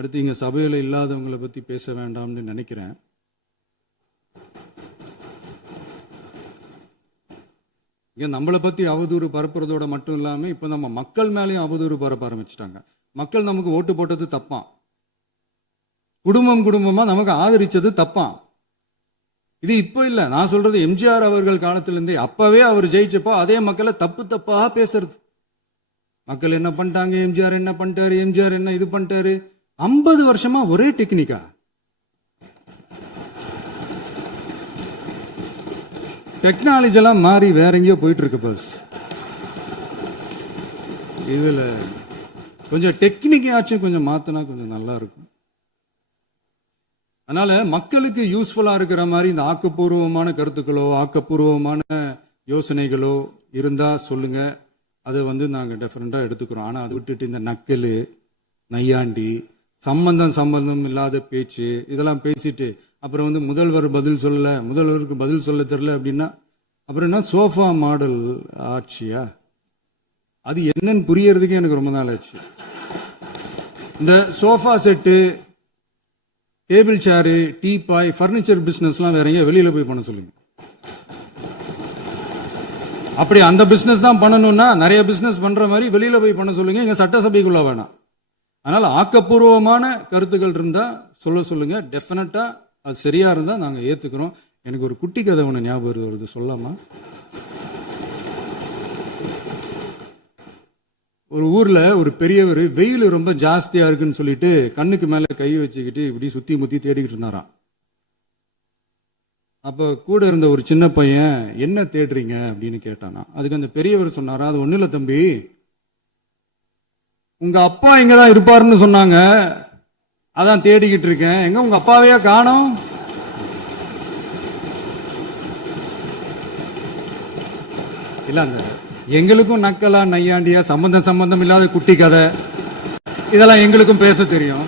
அடுத்து இங்க சபையில இல்லாதவங்களை பத்தி பேச வேண்டாம்னு நினைக்கிறேன். இங்க நம்மளை பத்தி அவதூறு பரப்புறதோட மட்டும் இல்லாம இப்ப நம்ம மக்கள் மேலேயும் அவதூறு பரப்ப ஆரம்பிச்சிட்டாங்க. மக்கள் நமக்கு ஓட்டு போட்டது தப்பான், குடும்பம் குடும்பமா நமக்கு ஆதரிச்சது தப்பான். இது இப்ப இல்ல, நான் சொல்றது எம்ஜிஆர் அவர்கள் காலத்திலிருந்தே. அப்பவே அவர் ஜெயிச்சப்போ அதே மக்களை தப்பு தப்பா பேசுறது. மக்கள் என்ன பண்ணிட்டாங்க, எம்ஜிஆர் என்ன பண்ணிட்டாரு, எம்ஜிஆர் என்ன இது பண்ணிட்டாரு. 50 வருஷமா ஒரே டெக்னிக்கா. டெக்னாலஜி எல்லாம் மாறி வேற எங்கேயோ போயிட்டு இருக்கு. பஸ் இதுல கொஞ்சம் டெக்னிக்காச்சும் கொஞ்சம் மாத்தினா கொஞ்சம் நல்லா இருக்கும். அதனால மக்களுக்கு யூஸ்ஃபுல்லா இருக்கிற மாதிரி இந்த ஆக்கப்பூர்வமான கருத்துக்களோ ஆக்கப்பூர்வமான யோசனைகளோ இருந்தா சொல்லுங்க. அதை நாங்க டெஃபரெண்டா எடுத்துக்கிறோம். ஆனா அதை விட்டுட்டு இந்த நக்கல், நையாண்டி, சம்பந்தம் இல்லாத பேச்சு இதெல்லாம் பேசிட்டு அப்புறம் முதல்வர் பதில் சொல்லல, முதல்வருக்கு பதில் சொல்ல தெரியல அப்படின்னா அப்புறம் என்ன சோஃபா மாடல் ஆட்சியா? அது என்னன்னு புரியறதுக்கு எனக்கு ரொம்ப நாள் ஆச்சு. இந்த sofa set, table chair, teapoy, furniture பிசினஸ்லாம் வேற எங்க வெளியில போய் பண்ண சொல்லுங்க. அப்படி அந்த பிசினஸ் தான் பண்ணணும்னா நிறைய பிசினஸ் பண்ற மாதிரி வெளியில போய் பண்ண சொல்லுங்க. இங்க சட்டசபைக்குள்ள வேணாம். அதனால ஆக்கப்பூர்வமான கருத்துக்கள் இருந்தா சொல்லுங்க. டெஃபினட்டா அது சரியா இருந்தா நாங்க ஏத்துக்கிறோம். எனக்கு ஒரு குட்டி கதை ஒண்ணு ஞாபகம் வருது, சொல்லாமா? ஒரு ஊர்ல ஒரு பெரியவர் வெயில் ரொம்ப ஜாஸ்தியா இருக்குன்னு சொல்லிட்டு கண்ணுக்கு மேல கை வச்சுக்கிட்டு இப்படி சுத்தி முத்தி தேடிக்கிட்டு இருந்தாராம். அப்ப கூட இருந்த ஒரு சின்ன பையன் என்ன தேடுறீங்க அப்படின்னு கேட்டானா. அதுக்கு அந்த பெரியவர் சொன்னாரா, அது ஒண்ணு இல்ல தம்பி, உங்க அப்பா இங்கதான் இருப்பாருன்னு சொன்னாங்க, அதான் தேடிக்கிட்டு இருக்கேன். எங்க உங்க அப்பாவையா காணோம்? இல்ல அந்த எங்களுக்கும் நக்கலா நையாண்டியா சம்பந்தம் இல்லாத குட்டி கதை இதெல்லாம் எங்களுக்கும் பேச தெரியும்.